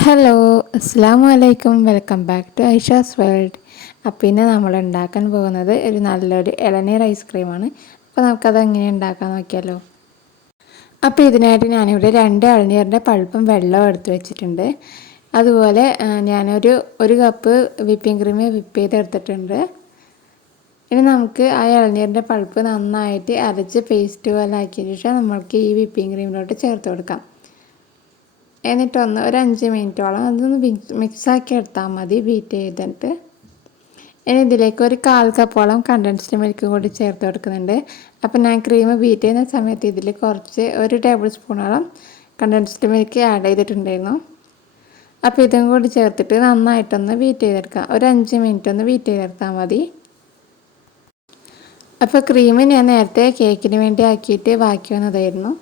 Hello, അസ്സാം വലൈക്കും. Welcome back to Aisha's world. അപ്പോൾ ഇന്ന് നമ്മൾ ഉണ്ടാക്കാൻ പോകുന്നത് ഒരു നല്ലൊരു ഇളനീർ ഐസ്ക്രീമാണ്. അപ്പോൾ നമുക്കത് എങ്ങനെ ഉണ്ടാക്കാൻ നോക്കിയാലോ. അപ്പോൾ ഇതിനായിട്ട് ഞാനിവിടെ 2 ഇളനീരിൻ്റെ പൾപ്പും വെള്ളവും എടുത്ത് വെച്ചിട്ടുണ്ട്. അതുപോലെ ഒരു കപ്പ് വിപ്പിംഗ് ക്രീം വിപ്പ് ചെയ്തെടുത്തിട്ടുണ്ട്. ഇനി നമുക്ക് ആ ഇളനീരിൻ്റെ പൾപ്പ് നന്നായിട്ട് അരച്ച് പേസ്റ്റ് പോലെ ആക്കിയ ശേഷം നമ്മൾക്ക് ഈ വിപ്പിംഗ് ക്രീമിലോട്ട് ചേർത്ത് കൊടുക്കാം. എന്നിട്ടൊന്ന് ഒരു 5 മിനിറ്റോളം അതൊന്ന് മിക്സാക്കി എടുത്താൽ മതി, ബീറ്റ് ചെയ്തിട്ട്. ഇനി ഇതിലേക്ക് ഒരു 1/4 കപ്പോളം കണ്ടൻസ്ഡ് മിൽക്ക് കൂടി ചേർത്ത് കൊടുക്കുന്നുണ്ട്. അപ്പോൾ ഞാൻ ക്രീം ബീറ്റ് ചെയ്യുന്ന സമയത്ത് ഇതിൽ ഒരു ടേബിൾ സ്പൂണോളം കണ്ടൻസ്ഡ് മിൽക്ക് ആഡ് ചെയ്തിട്ടുണ്ടായിരുന്നു. അപ്പോൾ ഇതും കൂടി ചേർത്തിട്ട് നന്നായിട്ടൊന്ന് ബീറ്റ് ചെയ്തെടുക്കാം. ഒരു 5 മിനിറ്റ് ഒന്ന് ബീറ്റ് ചെയ്തെടുത്താൽ മതി. അപ്പോൾ ക്രീം ഞാൻ നേരത്തെ കേക്കിന് വേണ്ടി ആക്കിയിട്ട് ബാക്കി വന്നതായിരുന്നു.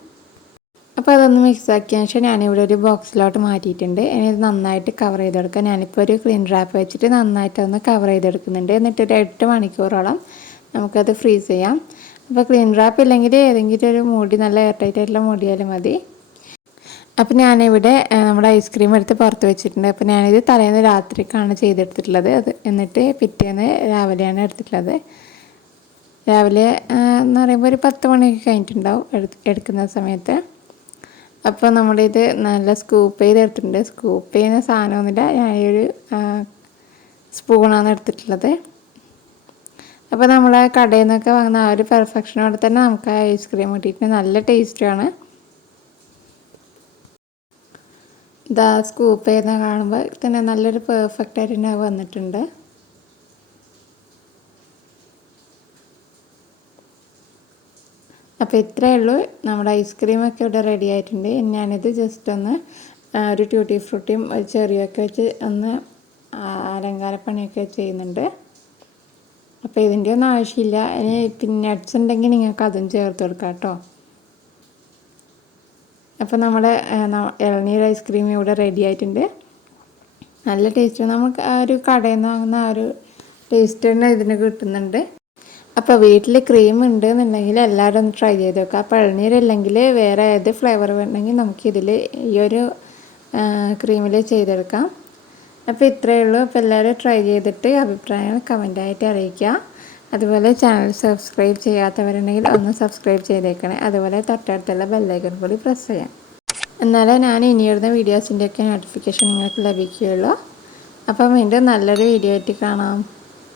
അപ്പോൾ അതൊന്ന് മിക്സാക്കിയതിന് ശേഷം ഞാനിവിടെ ഒരു ബോക്സിലോട്ട് മാറ്റിയിട്ടുണ്ട്. ഇനി ഇത് നന്നായിട്ട് കവർ ചെയ്തെടുക്കാം. ഞാനിപ്പോൾ ഒരു ക്ലീൻ റാപ്പ് വെച്ചിട്ട് നന്നായിട്ടൊന്ന് കവർ ചെയ്തെടുക്കുന്നുണ്ട്. എന്നിട്ടൊരു 8 മണിക്കൂറോളം നമുക്കത് ഫ്രീസ് ചെയ്യാം. അപ്പോൾ ക്ലീൻ റാപ്പ് ഇല്ലെങ്കിൽ ഏതെങ്കിലും ഒരു മൂടി, നല്ല എയർ ടൈറ്റ് ആയിട്ടുള്ള മൂടിയാലും മതി. അപ്പോൾ ഞാനിവിടെ നമ്മുടെ ഐസ്ക്രീം എടുത്ത് പുറത്ത് വെച്ചിട്ടുണ്ട്. അപ്പോൾ ഞാനിത് തലേന്ന് രാത്രിക്കാണ് ചെയ്തെടുത്തിട്ടുള്ളത്. എന്നിട്ട് പിറ്റേന്ന് രാവിലെയാണ് എടുത്തിട്ടുള്ളത്. രാവിലെ എന്ന് പറയുമ്പോൾ ഒരു 10 മണിയൊക്കെ കഴിഞ്ഞിട്ടുണ്ടാവും എടുക്കുന്ന സമയത്ത്. അപ്പോൾ നമ്മളിത് നല്ല സ്കൂപ്പ് ചെയ്തെടുത്തിട്ടുണ്ട്. സ്കൂപ്പ് ചെയ്യുന്ന സാധനമൊന്നുമില്ല, ഞാനൊരു സ്പൂണാണ് എടുത്തിട്ടുള്ളത്. അപ്പോൾ നമ്മൾ കടയിൽ നിന്നൊക്കെ വാങ്ങുന്ന ആ ഒരു പെർഫെക്ഷനോടെ തന്നെ നമുക്ക് ആ ഐസ്ക്രീം കിട്ടിയിട്ട് നല്ല ടേസ്റ്റുമാണ്. ഇതാ സ്കൂപ്പ് ചെയ്യുന്ന കാണുമ്പോൾ തന്നെ നല്ലൊരു പെർഫെക്റ്റ് ആയിട്ട് തന്നെ വന്നിട്ടുണ്ട്. അപ്പോൾ ഇത്രയേ ഉള്ളൂ, നമ്മുടെ ഐസ്ക്രീമൊക്കെ ഇവിടെ റെഡി ആയിട്ടുണ്ട്. ഞാനിത് ജസ്റ്റ് ഒന്ന് ഒരു ട്യൂട്ടി ഫ്രൂട്ടിയും ഒരു ചെറിയൊക്കെ വെച്ച് ഒന്ന് അലങ്കാരപ്പണിയൊക്കെ ചെയ്യുന്നുണ്ട്. അപ്പോൾ ഇതിൻ്റെ ഒന്നും ആവശ്യമില്ല. ഇനി പിന്നെ നട്ട്സ് ഉണ്ടെങ്കിൽ നിങ്ങൾക്ക് അതും ചേർത്ത് കൊടുക്കാം കേട്ടോ. അപ്പോൾ നമ്മുടെ ഇളനീർ ഐസ്ക്രീം ഇവിടെ റെഡി ആയിട്ടുണ്ട്. നല്ല ടേസ്റ്റ്, നമുക്ക് ആ ഒരു കടയിൽ നിന്ന് വാങ്ങുന്ന ആ ഒരു ടേസ്റ്റ് തന്നെ ഇതിന് കിട്ടുന്നുണ്ട്. അപ്പോൾ വീട്ടിൽ ക്രീം ഉണ്ട് എന്നുണ്ടെങ്കിൽ എല്ലാവരും ഒന്ന് ട്രൈ ചെയ്ത് നോക്കുക. അപ്പോൾ ഇളനീരില്ലെങ്കിൽ വേറെ ഏത് ഫ്ലേവർ വേണമെങ്കിൽ നമുക്കിതിൽ ഈ ഒരു ക്രീമിൽ ചെയ്തെടുക്കാം. അപ്പോൾ ഇത്രയേ ഉള്ളൂ. അപ്പോൾ എല്ലാവരും ട്രൈ ചെയ്തിട്ട് അഭിപ്രായങ്ങൾ കമൻറ്റായിട്ട് അറിയിക്കുക. അതുപോലെ ചാനൽ സബ്സ്ക്രൈബ് ചെയ്യാത്തവരുണ്ടെങ്കിൽ ഒന്ന് സബ്സ്ക്രൈബ് ചെയ്തേക്കണേ. അതുപോലെ തൊട്ടടുത്തുള്ള ബെല്ലൈക്കൺ കൂടി പ്രസ് ചെയ്യാം. എന്നാലേ ഞാൻ ഇനിയിടുന്ന വീഡിയോസിൻ്റെയൊക്കെ നോട്ടിഫിക്കേഷൻ നിങ്ങൾക്ക് ലഭിക്കുകയുള്ളൂ. അപ്പം വീണ്ടും നല്ലൊരു വീഡിയോ ആയിട്ട് കാണാം.